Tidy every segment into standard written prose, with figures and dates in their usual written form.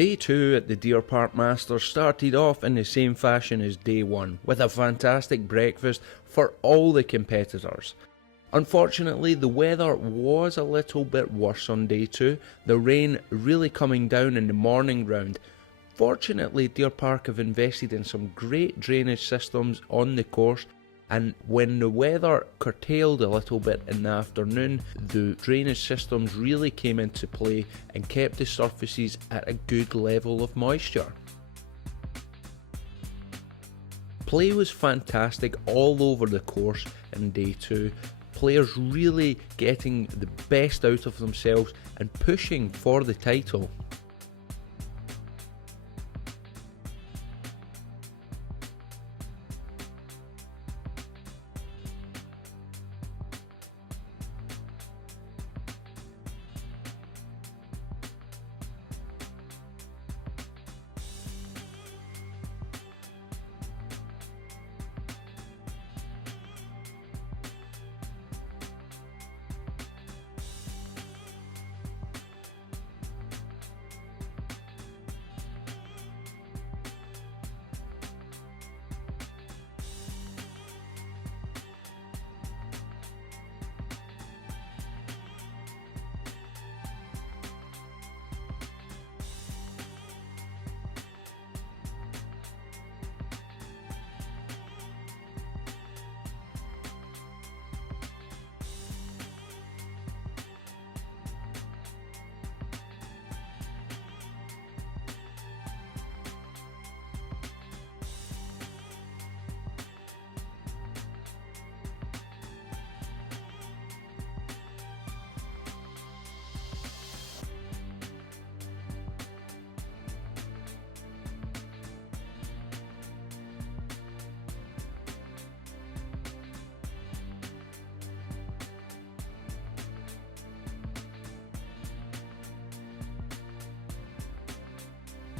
Day 2 at the Deer Park Masters started off in the same fashion as Day 1, with a fantastic breakfast for all the competitors. Unfortunately, the weather was a little bit worse on Day 2, the rain really coming down in the morning round. Fortunately, Deer Park have invested in some great drainage systems on the course, and when the weather curtailed a little bit in the afternoon, the drainage systems really came into play and kept the surfaces at a good level of moisture. Play was fantastic all over the course in Day 2, players really getting the best out of themselves and pushing for the title.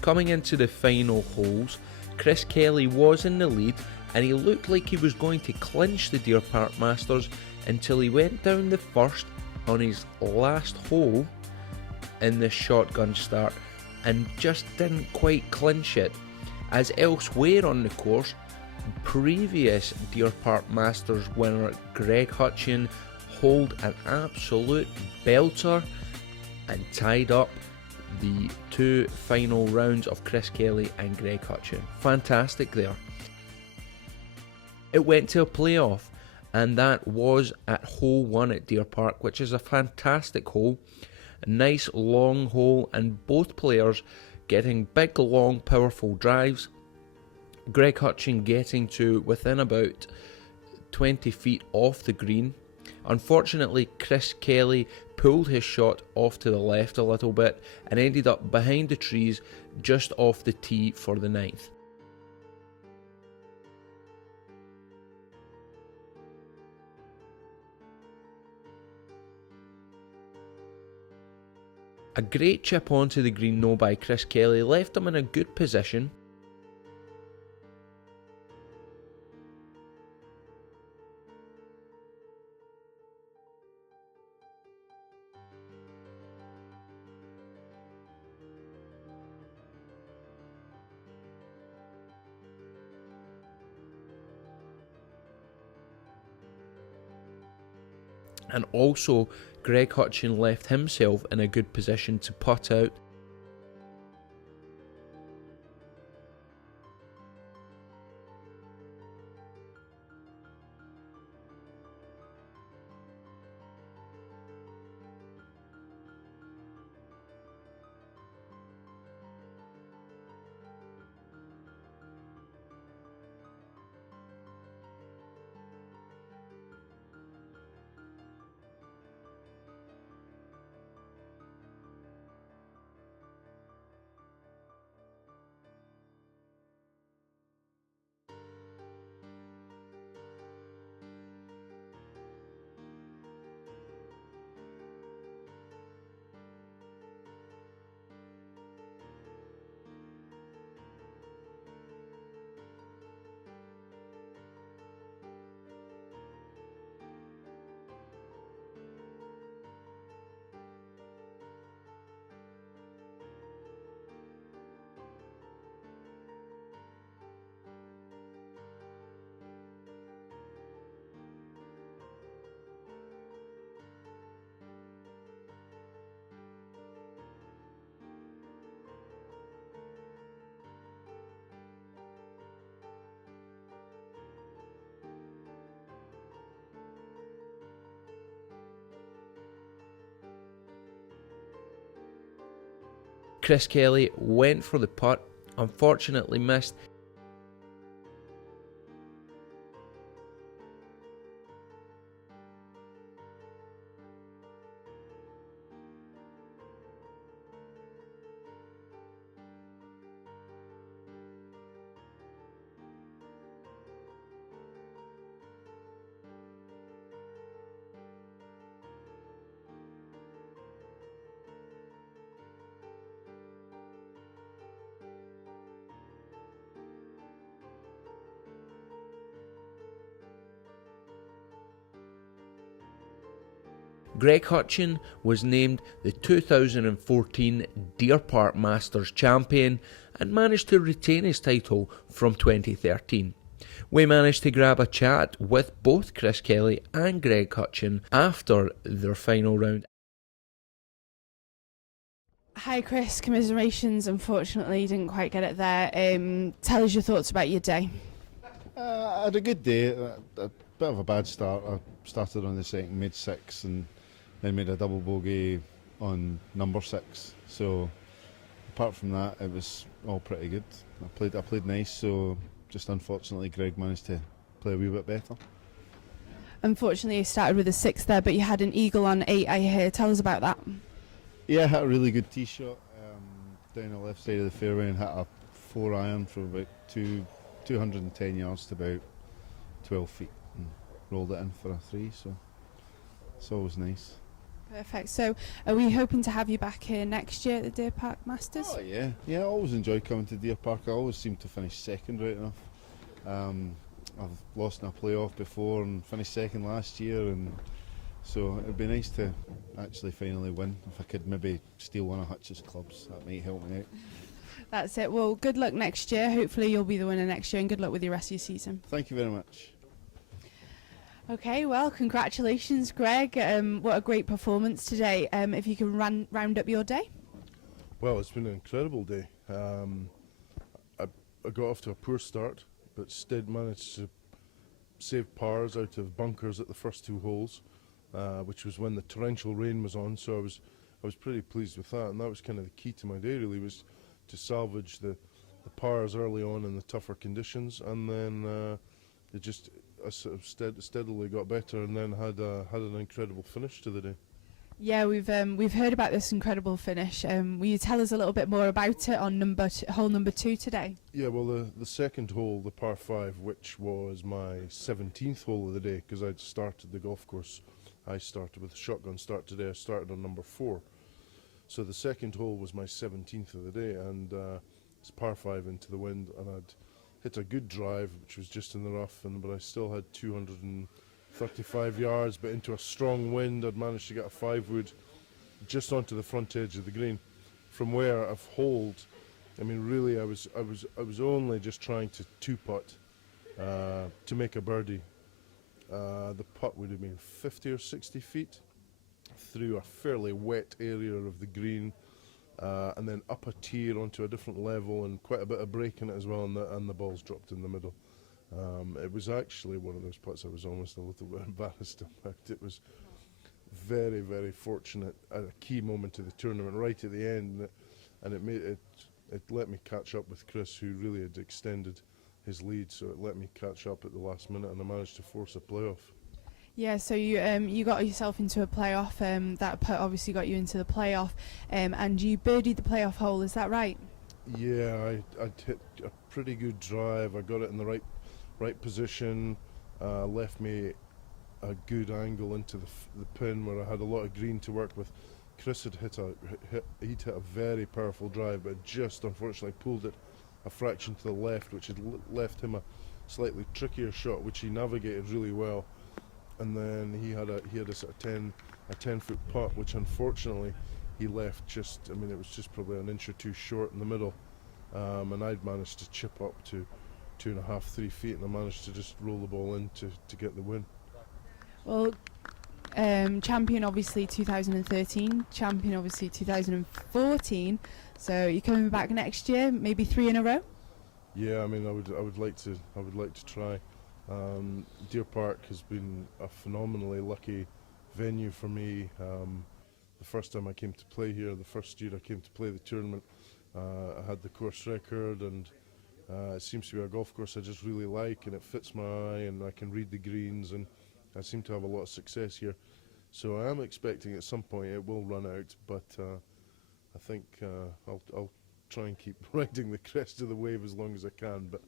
Coming into the final holes, Chris Kelly was in the lead and he looked like he was going to clinch the Deer Park Masters until he went down the first on his last hole in the shotgun start and just didn't quite clinch it. As elsewhere on the course, previous Deer Park Masters winner Greg Hutchin holed an absolute belter and tied up the two final rounds of Chris Kelly and Greg Hutchin. Fantastic there. It went to a playoff, and that was at hole 1 at Deer Park, which is a fantastic hole. A nice long hole, and both players getting big, long, powerful drives. Greg Hutchin getting to within about 20 feet off the green. Unfortunately, Chris Kelly pulled his shot off to the left a little bit and ended up behind the trees just off the tee for the 9th. A great chip onto the green though by Chris Kelly left him in a good position. And also, Greg Hutchin left himself in a good position to putt out. Chris Kelly went for the putt, unfortunately missed. Greg Hutchin was named the 2014 Deer Park Masters champion and managed to retain his title from 2013. We managed to grab a chat with both Chris Kelly and Greg Hutchin after their final round. Hi Chris, commiserations. Unfortunately, you didn't quite get it there. Tell us your thoughts about your day. I had a good day. A bit of a bad start. I started on the second, made 6, and then made a double bogey on number 6. So apart from that, it was all pretty good. I played nice. So just unfortunately, Greg managed to play a wee bit better. Unfortunately, you started with a 6 there, but you had an eagle on 8. I hear. Tell us about that. Yeah, I hit a really good tee shot down the left side of the fairway and hit a 4-iron from about 210 yards to about 12 feet and rolled it in for a 3. So it's always nice. Perfect. So, are we hoping to have you back here next year at the Deer Park Masters? Oh yeah. I always enjoy coming to Deer Park. I always seem to finish second right enough. I've lost in a playoff before and finished second last year, and so it'd be nice to actually finally win. If I could maybe steal one of Hutch's clubs, that might help me out. That's it. Well, good luck next year. Hopefully you'll be the winner next year, and good luck with the rest of your season. Thank you very much. Okay, well, congratulations, Greg. What a great performance today. If you can round up your day. Well, it's been an incredible day. I got off to a poor start, but instead managed to save pars out of bunkers at the first 2 holes, which was when the torrential rain was on. So I was pretty pleased with that, and that was kind of the key to my day. Really, was to salvage the pars early on in the tougher conditions, and then I sort of steadily got better, and then had an incredible finish to the day. Yeah, we've heard about this incredible finish. Will you tell us a little bit more about it on hole number 2 today? Yeah, well, the second hole, the par 5, which was my 17th hole of the day, because I'd started the golf course. I started with a shotgun start today. I started on number 4. So the second hole was my 17th of the day, and it's par 5 into the wind, and I'd hit a good drive, which was just in the rough, but I still had 235 yards, but into a strong wind, I'd managed to get a 5-wood just onto the front edge of the green. From where I've holed, I mean, really, I was only just trying to 2-putt to make a birdie. The putt would have been 50 or 60 feet through a fairly wet area of the green, and then up a tier onto a different level, and quite a bit of break in it as well, and the ball's dropped in the middle. It was actually one of those putts I was almost a little bit embarrassed about. It was very, very fortunate at a key moment of the tournament, right at the end, and it let me catch up with Chris, who really had extended his lead, so it let me catch up at the last minute, and I managed to force a playoff. Yeah, so you got yourself into a playoff. That putt obviously got you into the playoff, and you birdied the playoff hole. Is that right? Yeah, I'd hit a pretty good drive. I got it in the right position. Left me a good angle into the pin where I had a lot of green to work with. Chris had hit a very powerful drive, but just unfortunately pulled it a fraction to the left, which had left him a slightly trickier shot, which he navigated really well. And then he had a sort of 10-foot putt, which unfortunately he left just, I mean, it was just probably an inch or 2 short in the middle, and I'd managed to chip up to 2.5, 3 feet, and I managed to just roll the ball in to get the win. Well, champion obviously 2013, champion obviously 2014. So you're coming back next year, maybe 3 in a row. Yeah, I mean, I would like to try. Deer Park has been a phenomenally lucky venue for me. The first time I came to play here, the first year I came to play the tournament, I had the course record, and it seems to be a golf course I just really like, and it fits my eye, and I can read the greens, and I seem to have a lot of success here. So I am expecting at some point it will run out, but I think I'll try and keep riding the crest of the wave as long as I can, but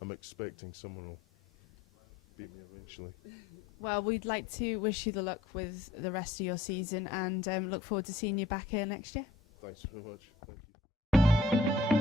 I'm expecting someone will beat me eventually. Well, we'd like to wish you the luck with the rest of your season, and look forward to seeing you back here next year. Thanks very much. Thank you.